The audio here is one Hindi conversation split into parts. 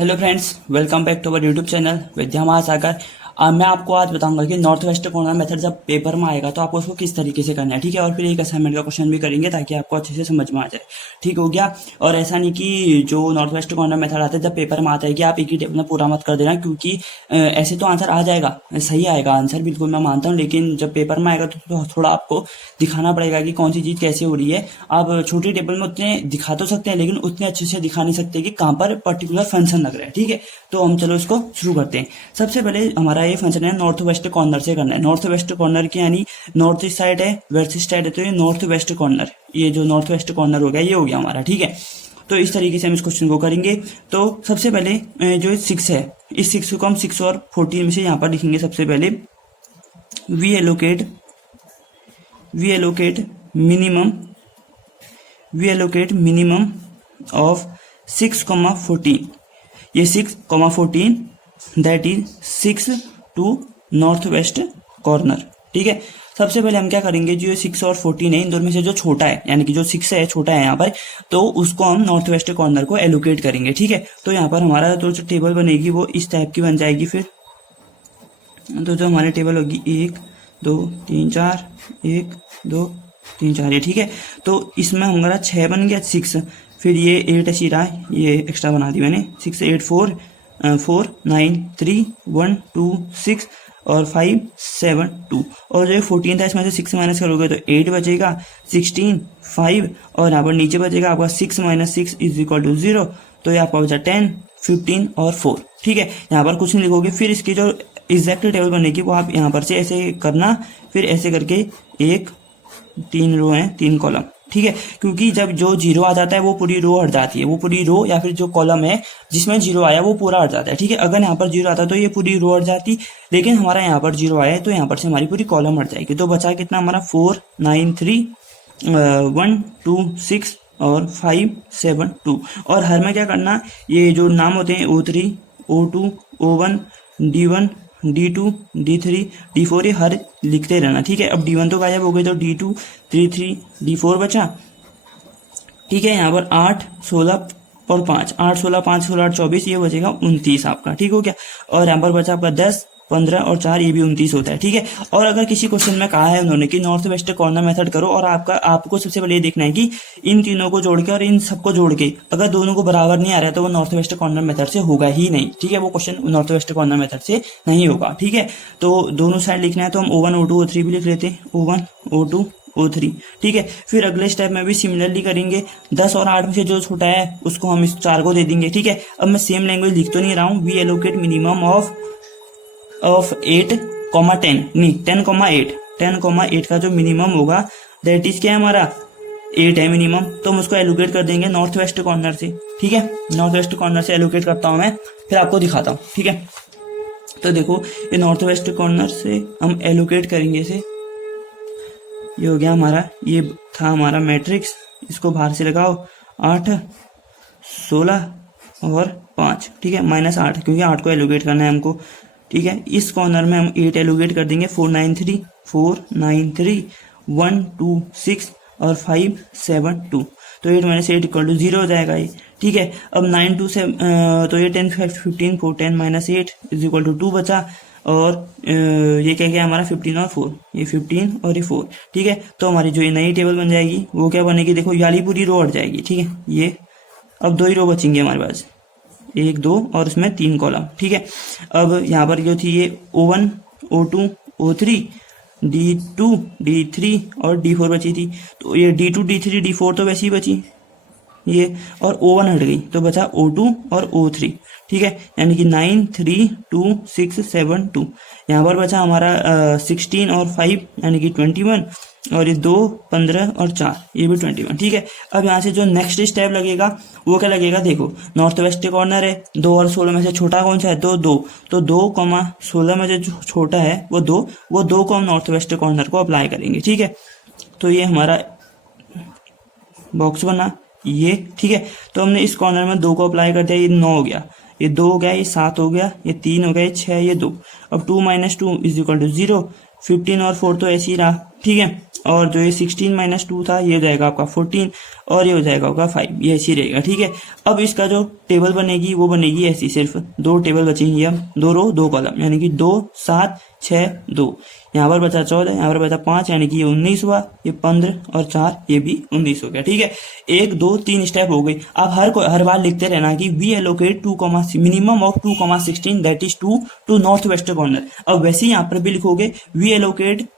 Hello friends, welcome back to our YouTube channel Vidya Mahasagar. मैं आपको आज बताऊंगा कि नॉर्थ वेस्ट कॉर्नर मेथड जब पेपर में आएगा तो आपको उसको किस तरीके से करना है, ठीक है। और फिर एक असाइनमेंट का क्वेश्चन भी करेंगे ताकि आपको अच्छे से समझ में आ जाए, ठीक हो गया। और ऐसा नहीं कि जो नॉर्थ वेस्ट कॉर्नर मेथड आता है जब पेपर में आता है कि आप एक ही टेबल में पूरा मत कर देना, क्योंकि ऐसे तो आंसर आ जाएगा, सही आएगा आंसर, बिल्कुल मैं मानता हूँ, लेकिन जब पेपर में आएगा तो थोड़ा आपको दिखाना पड़ेगा कि कौन सी चीज़ कैसे हो रही है। आप छोटी टेबल में उतने दिखा तो सकते हैं लेकिन उतने अच्छे से दिखा नहीं सकते कि कहाँ पर पर्टिकुलर फंक्शन लग रहा है, ठीक है। तो हम चलो इसको शुरू करते हैं। सबसे पहले हमारा ये फंक्शन है नॉर्थ वेस्ट कॉर्नर से करना है। नॉर्थ वेस्ट कॉर्नर की यानी नॉर्थ ईस्ट साइड है, वेस्ट ईस्ट साइड है, तो ये नॉर्थ वेस्ट कॉर्नर, ये जो नॉर्थ वेस्ट कॉर्नर हो गया ये हो गया हमारा, ठीक है। तो इस तरीके से हम इस क्वेश्चन को करेंगे। तो सबसे पहले जो 6 है, इस 6 को हम 6 और 14 में से यहाँ पर लिखेंगे। सबसे पहले वी एलोकेट मिनिमम ऑफ 6,14। ये 6,14 that is 6 to north west corner, ठीक है। सबसे पहले हम क्या करेंगे, जो 6 और 14 है इन दोनों में से जो छोटा है, यानी कि जो 6 है छोटा है यहाँ पर, तो उसको हम नॉर्थ वेस्ट कॉर्नर को एलोकेट करेंगे, ठीक है। तो यहाँ पर हमारा जो टेबल बनेगी वो इस टाइप की बन जाएगी। फिर तो जो हमारी टेबल होगी 1 2 3 4, 1 2 3 4, ये ठीक है। तो इसमें हमारा 6 बन गया, 6, फिर ये 8 ऐसी रहा, ये एक्स्ट्रा बना दी मैंने, 6 8 4 4 9 3 1 2 6 और 5 7 2। और जो 14 था इसमें से 6 माइनस करोगे तो 8 बचेगा, 16 5, और यहाँ पर नीचे बचेगा आपका 6 माइनस 6 इज इक्वल टू 0। तो ये आपका बचा 10 15 और 4, ठीक है। यहाँ पर कुछ नहीं लिखोगे। फिर इसकी जो एग्जैक्ट टेबल बनेगी वो आप यहाँ पर से ऐसे करना, फिर ऐसे करके 1 3 रो है 3 कॉलम, ठीक है। क्योंकि जब जो 0 आ जाता है वो पूरी रो हट जाती है, वो पूरी रो या फिर जो कॉलम है जिसमें 0 आया वो पूरा हट जाता है, ठीक है। अगर यहाँ पर 0 आता तो ये पूरी रो हट जाती, लेकिन हमारा यहाँ पर 0 आया है तो यहाँ पर से हमारी पूरी कॉलम हट जाएगी। तो बचा कितना हमारा 4 9 3 1 2 6 और 5 7 2। और हर में क्या करना, ये जो नाम होते हैं O3 O2 O1 D1 D2 D3 D4 ये हर लिखते रहना, ठीक है। अब D1 तो गायब हो गई तो D2 3 D4 बचा, ठीक है। यहाँ पर 8 16 और 5, 8 16 5 16 8 24, ये बचेगा 29 आपका, ठीक हो गया। और यहाँ पर बचा आपका 10 15 और 4, ये भी 29 होता है, ठीक है। और अगर किसी क्वेश्चन में कहा है उन्होंने कि नॉर्थ वेस्ट कॉर्नर मेथड करो, और आपको सबसे पहले ये देखना है कि इन तीनों को जोड़ के और इन सबको जोड़ के अगर दोनों को बराबर नहीं आ रहा है तो वो नॉर्थ वेस्ट कॉर्नर मेथड से होगा ही नहीं, ठीक है। वो question north west corner method से नहीं होगा, ठीक है। तो दोनों साइड लिखना है, तो हम O1 O2 O3 भी लिख लेते हैं, O1 O2 O3, ठीक है। फिर अगले स्टेप में भी सिमिलरली करेंगे। 10 और 8 में से जो छोटा है उसको हम इस 4 को दे देंगे, ठीक है। अब मैं सेम लैंग्वेज लिख तो नहीं रहा हूँ। वी एलोकेट मिनिमम ऑफ 8, 10 नहीं 10,8, 10,8 का जो मिनिमम होगा दैट इज क्या है हमारा 8 है मिनिमम, तो हम उसको एलोकेट कर देंगे नॉर्थ वेस्ट कॉर्नर से, ठीक है। नॉर्थ वेस्ट कॉर्नर से एलोकेट करता हूं मैं, फिर आपको दिखाता हूँ, ठीक है। तो देखो ये नॉर्थ वेस्ट कॉर्नर से हम एलोकेट करेंगे इसे, ये हो गया हमारा, ये था हमारा मैट्रिक्स, इसको बाहर से लगाओ 8 16 और 5, ठीक है, -8 क्योंकि 8 को एलोकेट करना है हमको, ठीक है। इस कॉर्नर में हम 8 एलोकेट कर देंगे, 4 9 3 1 2 6 और 5 7 2। तो 8 - 8 = 0 हो जाएगा ये, ठीक है। अब 9 2 से तो ये 10 15 4 10 - 8 = 2 बचा, और ये क्या क्या हमारा 15 और 4, ये 15 और ये 4, ठीक है। तो हमारी जो ये नई टेबल बन जाएगी वो क्या बनेगी, देखो याली पूरी रो हट जाएगी, ठीक है। ये अब 2 ही रो बचेंगे हमारे पास, 1 2 और उसमें 3 कॉलम, ठीक है। अब यहाँ पर जो थी ये O1 O2 O3 D2 D3 और D4 बची थी, तो ये D2 D3 D4 तो वैसे ही बची ये, और O1 हट गई तो बचा O2 और O3, ठीक है। यानी कि 9 3 2 6 7 2। यहाँ पर बचा हमारा 16 और 5 यानी कि 21, और ये 2 15 और 4, ये भी 21, ठीक है। अब यहाँ से जो नेक्स्ट स्टेप लगेगा वो क्या लगेगा, देखो नॉर्थ वेस्ट कॉर्नर है, 2 और 16 में से छोटा कौन सा है, तो 2, तो 2,16 में जो छोटा है वो 2 को हम नॉर्थ वेस्ट कॉर्नर को अप्लाई करेंगे, ठीक है। तो ये हमारा बॉक्स बना ये, ठीक है। तो हमने इस कॉर्नर में 2 को अप्लाई कर दिया, ये 9 हो गया, ये 2 हो गया, ये 7 हो गया, ये 3 हो गया, ये 6, ये 2। अब 2 - 2 = 0, 15 और 4 तो ऐसे ही रहा, ठीक है। और जो ये 16 माइनस 2 था ये हो जाएगा आपका 14 और ये हो जाएगा आपका 5, ये ऐसी रहेगा, ठीक है। अब इसका जो टेबल बनेगी वो बनेगी ऐसी, सिर्फ दो टेबल बचेंगी, अब 2 रो 2 कॉलम, यानी कि 2 7 6 2, यहाँ पर बचा 14, यहाँ पर बचा 5, यानी कि ये 19 हुआ, ये 15 और 4 ये भी 19 हो गया, ठीक है। 1 2 3 स्टेप हो गई। अब हर बार लिखते रहना कि we allocate 2, minimum of 2,16 that is 2 to north west corner. अब वैसे ही यहाँ पर भी लिखोगे वी एलोकेट,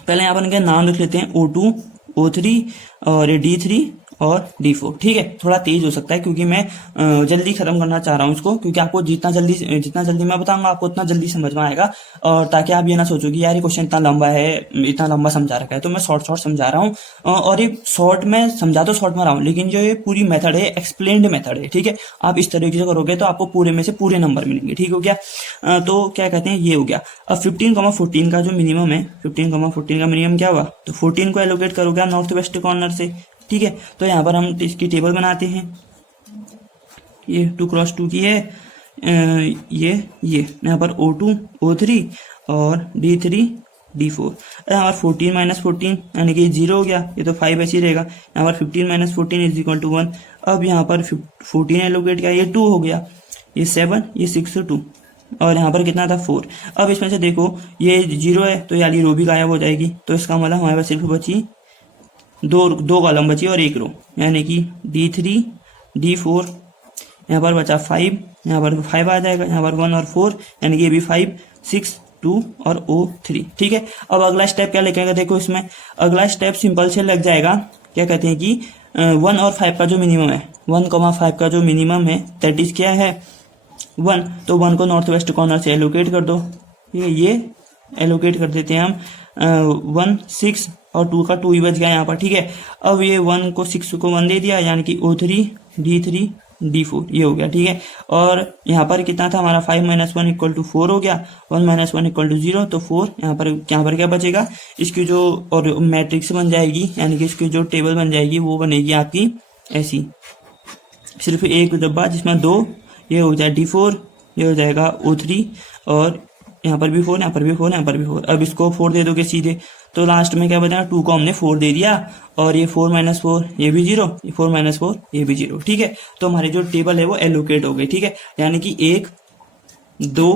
पहले यहाँ पर इनके नाम लिख लेते हैं O2 O3 और D3 और D4, ठीक है। थोड़ा तेज हो सकता है क्योंकि मैं जल्दी खत्म करना चाह रहा हूँ इसको, क्योंकि आपको जितना जल्दी मैं बताऊंगा आपको उतना जल्दी समझ में आएगा, और ताकि आप ये ना सोचो कि यार ये क्वेश्चन इतना लंबा है, इतना लंबा समझा रखा है, तो मैं शॉर्ट समझा रहा हूँ। और ये शॉर्ट में समझा तो शॉर्ट में रहा हूँ, लेकिन जो ये पूरी मेथड है एक्सप्लेन्ड मेथड है, ठीक है। आप इस तरीके से करोगे तो आपको पूरे में से पूरे नंबर मिलेंगे, ठीक हो गया। तो क्या कहते हैं, ये हो गया। अब 15,14 का जो मिनिमम है, 15,14 का मिनिमम क्या हुआ, तो 14 को एलोकेट करोगे नॉर्थ वेस्ट कॉर्नर से, ठीक है। तो यहाँ पर हम इसकी टेबल बनाते हैं, ये 2x2 की है, ये यहाँ पर O2 O3 और D3 D4। यहाँ पर 14 माइनस 14 यानी कि 0 हो गया, ये तो 5 ऐसे ही रहेगा। यहाँ पर 15 माइनस 14 इज इक्वल टू 1। अब यहाँ पर 14 एलोकेट किया, ये 2 हो गया, ये 7, ये 6 2, और यहाँ पर कितना था 4। अब इसमें से देखो ये 0 है तो यानी रो भी गायब हो जाएगी, तो इसका मतलब हमारे पास सिर्फ बची दो कॉलम बची और एक रो, यानी कि D3 D4, यहाँ पर बचा 5, यहाँ पर 5 आ जाएगा, यहाँ पर 1 और 4, यानी कि ये भी 5 6 2 और O3, ठीक है। अब अगला स्टेप क्या लिखेगा, देखो इसमें अगला स्टेप सिंपल से लग जाएगा, क्या कहते हैं कि 1 और 5 का जो मिनिमम है, 1,5 का जो मिनिमम है दैट इज क्या है 1, तो 1 को नॉर्थ वेस्ट कॉर्नर से एलोकेट कर दो, ये एलोकेट कर देते हैं हम 1 6 और 2 का 2 ही बच गया यहाँ पर, ठीक है। अब ये 1 को 6 को 1 दे दिया, यानी कि O3 D3 D4 ये हो गया, ठीक है। और यहाँ पर कितना था हमारा 5 माइनस 1 इक्वल टू 4 हो गया, 1 माइनस 1 इक्वल टू 0, तो 4 यहाँ पर क्या बचेगा, इसकी जो और मैट्रिक्स बन जाएगी, यानी कि इसकी जो टेबल बन जाएगी वो बनेगी आपकी ऐसी, सिर्फ एक डब्बा जिसमें 2, ये हो जाए D4, ये हो जाएगा O3, और यहाँ पर भी 4, यहाँ पर भी 4, यहाँ पर भी 4। अब इसको 4 दे दोगे सीधे, तो लास्ट में क्या बचेगा, 2 को हमने 4 दे दिया, और ये 4 माइनस 4 ये भी 0, ये 4 माइनस 4 ये भी 0, ठीक है। तो हमारी जो टेबल है वो एलोकेट हो गई, ठीक है। यानी कि 1 2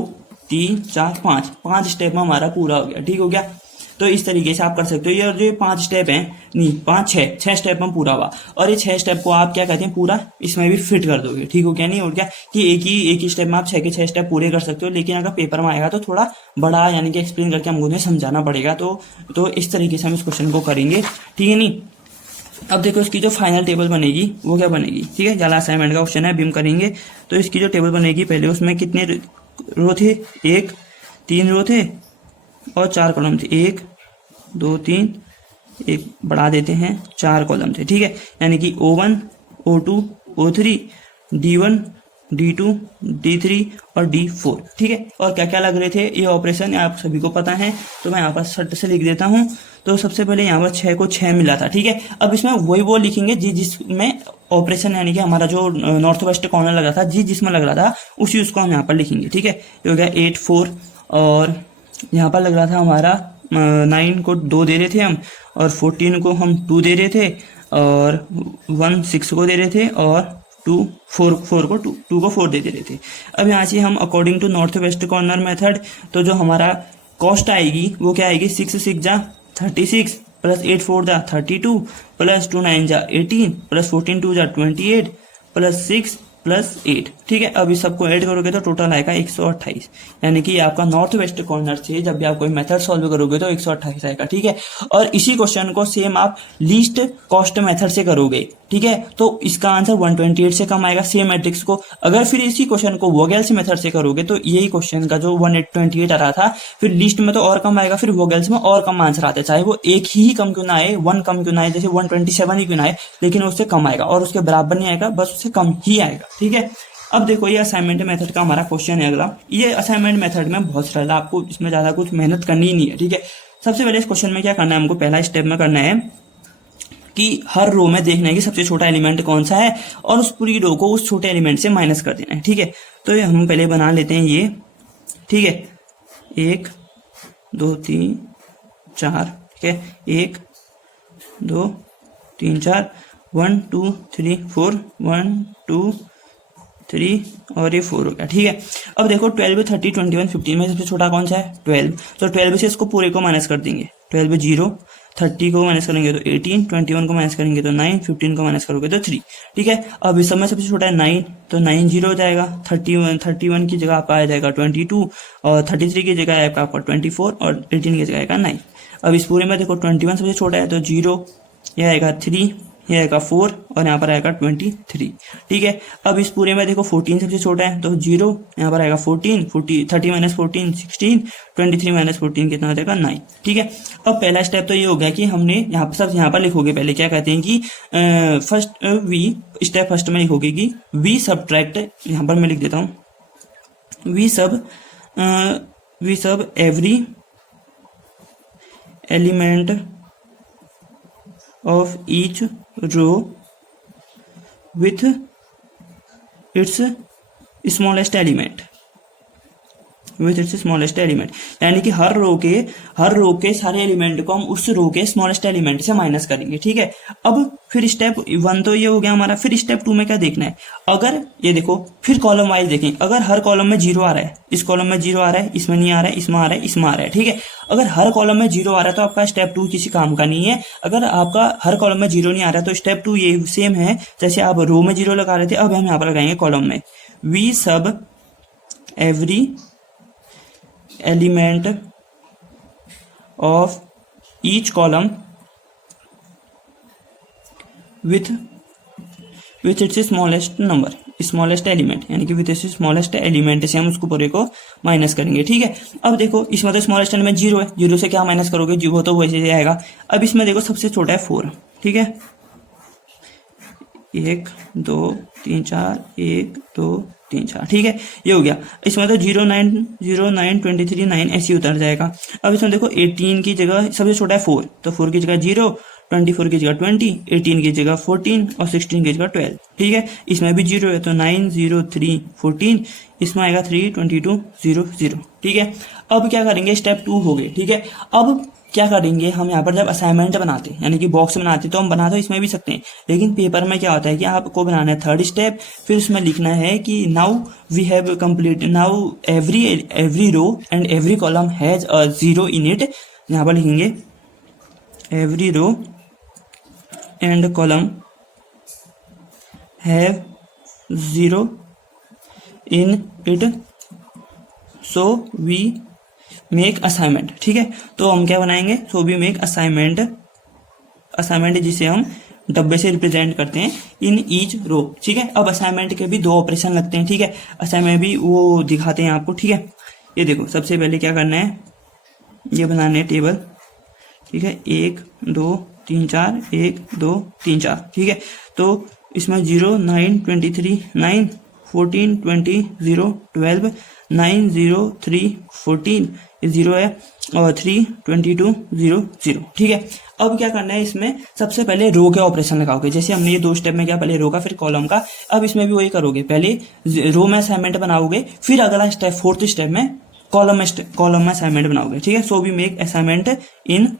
3 4 5 स्टेप में हमारा पूरा हो गया, ठीक हो गया। तो इस तरीके से आप कर सकते हो। ये जो 5 स्टेप हैं, नहीं 5 6 स्टेप में पूरा हुआ, और ये 6 स्टेप को आप क्या कहते हैं पूरा इसमें भी फिट कर दोगे, ठीक हो क्या, नहीं और क्या कि एक ही स्टेप में आप 6 के 6 स्टेप पूरे कर सकते हो। लेकिन अगर पेपर में आएगा तो थोड़ा बड़ा यानी कि एक्सप्लेन करके हमको उन्हें समझाना पड़ेगा, तो इस तरीके से हम इस क्वेश्चन को करेंगे, ठीक है। नहीं अब देखो इसकी जो फाइनल टेबल बनेगी वो क्या बनेगी, ठीक है। ज्यादा असाइनमेंट का क्वेश्चन है, अभी हम करेंगे। तो इसकी जो टेबल बनेगी, पहले उसमें कितने रो थे, 3 रो थे और 4 कॉलम थे, 1 2 3, एक बढ़ा देते हैं 4 कॉलम थे, ठीक है। यानी कि O1 O2 O3 D1 D2 D3 और D4, ठीक है। और क्या क्या लग रहे थे ये ऑपरेशन आप सभी को पता है, तो मैं यहाँ पर शर्ट से लिख देता हूँ। तो सबसे पहले यहाँ पर 6 को 6 मिला था, ठीक है। अब इसमें वही वो लिखेंगे जिसमें ऑपरेशन यानी कि हमारा जो नॉर्थ वेस्ट कॉर्नर लग रहा था, जिसमें लग रहा था उसी उसको हम यहाँ पर लिखेंगे, ठीक है। ये हो गया 8 4, और यहाँ पर लग रहा था हमारा 9 को 2 दे रहे थे हम, और 14 को हम 2 दे रहे थे, और 1 6 को दे रहे थे, और 2 4 को 2 को 4 दे रहे थे। अब यहाँ से हम according to north west corner method, तो जो हमारा कॉस्ट आएगी वो क्या आएगी, 6 6 जा 36 प्लस 8 4 जा 32 प्लस 2 9 जा 18 प्लस 14 2 जा 28 प्लस 6 प्लस 8, ठीक है। अब इस सबको ऐड करोगे तो टोटल आएगा 128, यानी कि आपका नॉर्थ वेस्ट कॉर्नर से जब भी आप कोई मेथड सॉल्व करोगे तो 128 आएगा, ठीक है। और इसी क्वेश्चन को सेम आप लीस्ट कॉस्ट मेथड से करोगे, ठीक है, तो इसका आंसर 128 से कम आएगा सेम मैट्रिक्स को। अगर फिर इसी क्वेश्चन को वोगेल्स मेथड से करोगे तो यही क्वेश्चन का जो 128 आ रहा था, फिर लिस्ट में तो और कम आएगा, फिर वोगेल्स में और कम आंसर आते, चाहे वो एक ही कम क्यों ना आए, 1 कम क्यों ना आए, जैसे 127 ही क्यों ना आए, लेकिन उससे कम आएगा, और उसके बराबर नहीं आएगा, बस उससे कम ही आएगा, ठीक है। अब देखो ये असाइनमेंट मेथड का हमारा क्वेश्चन है अगला। ये असाइनमेंट मेथड में बहुत सरल है, आपको इसमें ज्यादा कुछ मेहनत करनी ही नहीं है, ठीक है। सबसे पहले इस क्वेश्चन में क्या करना है, हमको पहला स्टेप में करना है कि हर रो में देखना है कि सबसे छोटा एलिमेंट कौन सा है, और उस पूरी रो को उस छोटे एलिमेंट से माइनस कर देना है, ठीक है। तो ये हम पहले बना लेते हैं ये, ठीक है। 1 2 3 4 ठीक है, 1 2 3 4, 1 2 3 4, 1 2 3 और ये 4 हो गया। ठीक है, अब देखो 12 30 21 15 में सबसे छोटा कौन सा है 12, तो 12 से इसको पूरे को माइनस कर देंगे, 12 0, 30 को माइनस करेंगे तो 18, 21 को माइनस करेंगे तो 9, 15 को माइनस करोगे तो 3। ठीक है, अब इस समय सबसे छोटा है 9, तो 9 0 हो जाएगा, 31 की जगह आपका आ जाएगा 22, और 33 की जगह आएगा आपका 24, और 18 की जगह आएगा 9। अब इस पूरे में देखो 21 सबसे छोटा है तो 0, यह आएगा 3, यह आएगा 4, और यहाँ पर आएगा 23। ठीक है, अब इस पूरे में देखो 14 सबसे छोटा है तो 0, यहाँ पर आएगा 14, 30 माइनस 14 16, 23 माइनस 14 कितना हो जाएगा 9। ठीक है, अब पहला स्टेप तो ये हो गया कि हमने यहाँ पर सब यहाँ पर लिखोगे, पहले क्या कहते हैं कि फर्स्ट स्टेप फर्स्ट में लिखोगे कि वी सबट्रैक्ट, यहाँ पर मैं लिख देता हूँ वी सब every element of each row with its smallest element, यानी कि हर रो के सारे एलिमेंट को हम उस रो के स्मॉलेस्ट एलिमेंट से माइनस करेंगे। ठीक है, अब फिर स्टेप 1 तो ये हो गया हमारा, फिर स्टेप 2 में क्या देखना है, अगर ये देखो फिर कॉलम वाइज देखें, अगर हर कॉलम में 0 आ रहा है, इस कॉलम में 0 आ रहा है, इसमें नहीं आ रहा है, इसमें आ रहा है, इसमें आ रहा है। ठीक है, अगर हर कॉलम में 0 आ रहा है तो आपका स्टेप 2 किसी काम का नहीं है। अगर आपका हर कॉलम में 0 नहीं आ रहा है तो स्टेप 2 ये सेम है, जैसे आप रो में 0 लगा रहे थे, अब हम यहाँ पर लगाएंगे कॉलम में, वी सब every element of each column with its smallest number, smallest element, यानी कि विथ इट्स स्मॉलेस्ट एलिमेंट से हम उसको पूरे को माइनस करेंगे। ठीक है, अब देखो इसमें तो स्मॉलेस्ट एलिमेंट 0 है, 0 से क्या माइनस करोगे, 0 तो वैसे आएगा। अब इसमें देखो सबसे छोटा है 4। ठीक है, 1 2 3 4, 1 2 3 4। ठीक है, ये हो गया। इसमें तो 0 9 0 9 23 9 ऐसे उतर जाएगा। अब इसमें देखो 18 की जगह सबसे छोटा है 4, तो 4 की जगह 0, 24 की जगह 20, 18 की जगह 14 और 16 की जगह 12। ठीक है, इसमें भी 0 है तो 9 0 3 14, इसमें आएगा 3 22 0 0। ठीक है, अब क्या करेंगे, स्टेप 2 हो गए। ठीक है, अब क्या करेंगे हम यहाँ पर जब असाइनमेंट बनाते हैं, यानी कि बॉक्स बनाते तो हम बना तो इसमें भी सकते हैं, लेकिन पेपर में क्या होता है कि आपको बनाना है 3rd स्टेप, फिर उसमें लिखना है कि now we have complete, now every row and every column has a 0 in it. यहाँ पर लिखेंगे every row and column have 0 in it, so we make assignment. ठीक है, तो हम क्या बनाएंगे, सो वी मेक असाइनमेंट, जिसे हम डब्बे से रिप्रेजेंट करते हैं इन ईच रो। ठीक है, अब असाइनमेंट के भी 2 ऑपरेशन लगते हैं। ठीक है, असाइनमेंट भी वो दिखाते हैं आपको। ठीक है, ये देखो सबसे पहले क्या करना है, ये बनाना है टेबल। ठीक है, 1 2 3 4, 1 2 3 4। ठीक है, तो इसमें 0 9 23 9 14 20 0 12 9 0 3 14, 0 है, और 3 22 0 0। ठीक है, अब क्या करना है, इसमें सबसे पहले रो के ऑपरेशन लगाओगे, जैसे हमने ये 2 स्टेप में क्या, पहले रो का फिर कॉलम का। अब इसमें भी वही करोगे, पहले रो में असाइनमेंट बनाओगे, फिर अगला स्टेप 4th स्टेप में कॉलम में असाइनमेंट बनाओगे। ठीक है, so we make assignment in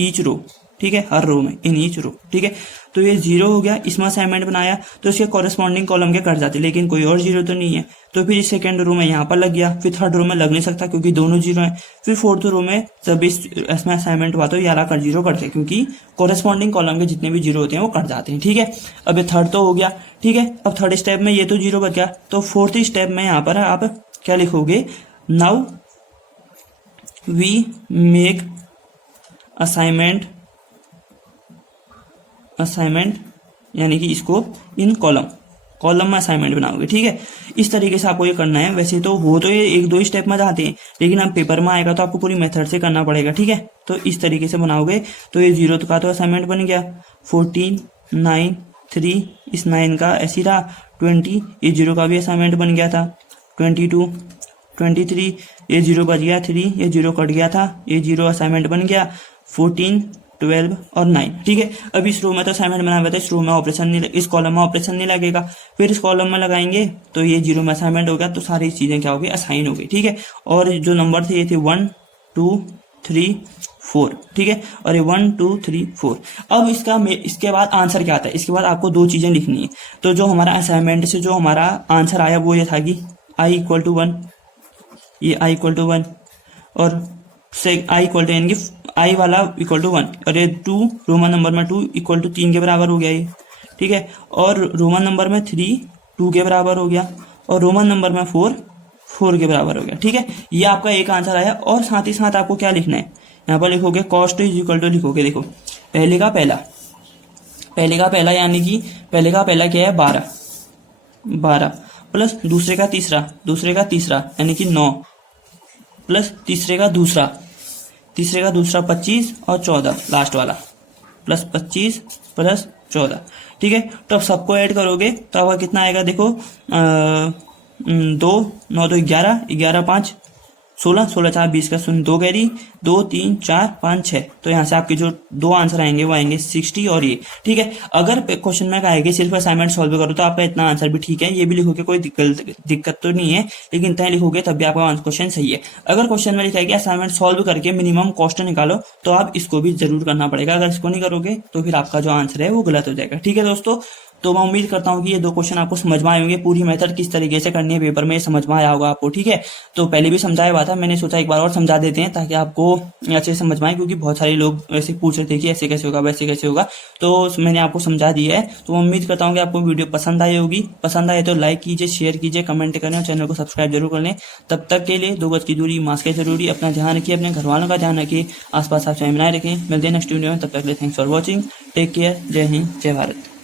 each row. ठीक है, हर रो में इन ईच रो। ठीक है, तो ये 0 हो गया, इसमें असाइनमेंट बनाया तो इसके कॉरेस्पॉन्डिंग कॉलम के कट जाते, लेकिन कोई और 0 तो नहीं है, तो फिर इस 2nd रो में यहाँ पर लग गया, फिर 3rd रो में लग नहीं सकता क्योंकि दोनों 0 है, फिर 4th रो में जब इसमें असाइनमेंट हुआ तो ये वाला 0 कट गया, क्योंकि कॉरेस्पॉन्डिंग कॉलम के जितने भी 0 होते हैं वो कट जाते हैं। ठीक है, अब ये 3rd तो हो गया। ठीक है, अब 3rd स्टेप में ये तो 0 बच गया, तो 4th स्टेप में यहाँ पर आप क्या लिखोगे, नाउ वी मेक असाइनमेंट, यानी कि इसको इन कॉलम में असाइनमेंट बनाओगे। ठीक है, इस तरीके से आपको ये करना है। वैसे तो वो तो ये 1-2 स्टेप में जाते हैं, लेकिन अब पेपर में आएगा तो आपको पूरी मेथड से करना पड़ेगा। ठीक है, तो इस तरीके से बनाओगे तो ये 0 का तो असाइनमेंट बन गया, 14 9 3, इस 9 का ऐसी रहा, 20, ये 0 का भी असाइनमेंट बन गया था, 22 23, ये 0 बच गया, 3, ये 0 कट गया था, ये 0 असाइनमेंट बन गया, 14 12 और 9। ठीक है, अब इस रो में तो असाइनमेंट बना हुआ था, इस रो में ऑपरेशन नहीं, इस कॉलम में ऑपरेशन नहीं लगेगा, फिर इस कॉलम में लगाएंगे तो ये 0 में असाइनमेंट हो गया, तो सारी चीजें क्या हो गई, असाइन हो गई। ठीक है, और जो नंबर थे ये थे 1 2 3 4, ठीक है। और ये 1 2 3 4। अब इसके बाद आंसर क्या आता है, इसके बाद आपको दो चीजें लिखनी है। तो जो हमारा असाइनमेंट से जो हमारा आंसर आया वो ये था कि i इक्वल टू 1, ये i इक्वल टू 1 और से i इक्वल टू यानी कि i वाला इक्वल टू 1 और ये 2 रोमन नंबर में 2 इक्वल टू 3 के बराबर हो गया ये, ठीक है। और रोमन नंबर में 3 2 के बराबर हो गया और रोमन नंबर में 4 4 के बराबर हो गया, ठीक है। ये आपका एक आंसर आया। और साथ ही साथ आपको क्या लिखना है, यहाँ पर लिखोगे कॉस्ट इज इक्वल टू, लिखोगे देखो पहले का पहला यानी कि पहले का पहला क्या है 12 प्लस दूसरे का तीसरा यानी कि 9 प्लस तीसरे का दूसरा 25 और 14 लास्ट वाला प्लस 25 प्लस 14, ठीक है। तो अब सबको ऐड करोगे तो आपका कितना आएगा देखो 2 9 तो 11 11 5 16 16 4 20 का 0 2 कैरी 2 3 4 5 6। तो यहाँ से आपके जो दो आंसर आएंगे वो आएंगे 60 और ये, ठीक है। अगर क्वेश्चन में आएगी सिर्फ असाइनमेंट सॉल्व करो तो आपका इतना आंसर भी ठीक है, ये भी लिखोगे कोई दिक्कत तो नहीं है, लेकिन इतना लिखोगे तब भी आपका क्वेश्चन सही है। अगर क्वेश्चन में लिखा है कि असाइनमेंट सॉल्व करके मिनिमम कॉस्ट निकालो तो आप इसको भी जरूर करना पड़ेगा। अगर इसको नहीं करोगे तो फिर आपका जो आंसर है वो गलत हो जाएगा, ठीक है दोस्तों। तो मैं उम्मीद करता हूँ कि ये दो क्वेश्चन आपको समझ में आए होंगे, पूरी मेथड किस तरीके से करनी है पेपर में समझ में आया होगा आपको, ठीक है। तो पहले भी समझाया हुआ था, मैंने सोचा एक बार और समझा देते हैं ताकि आपको अच्छे से समझ में आए, क्योंकि बहुत सारे लोग ऐसे पूछ रहे थे कि ऐसे कैसे होगा वैसे कैसे होगा, तो मैंने आपको समझा दिया है। तो मैं उम्मीद करता हूँ कि आपको वीडियो पसंद आई होगी। पसंद आए तो लाइक कीजिए, शेयर कीजिए, कमेंट करें और चैनल को सब्सक्राइब जरूर कर लें। तब तक के लिए 2 गज की दूरी, मास्क है जरूरी, अपना ध्यान रखिए, अपने घर वालों का ध्यान रखिए, आसपास आप स्वयं बनाए रखें। मिलते हैं नेक्स्ट वीडियो में, तब तक के लिए thanks for watching, take care, जय हिंद, जय भारत।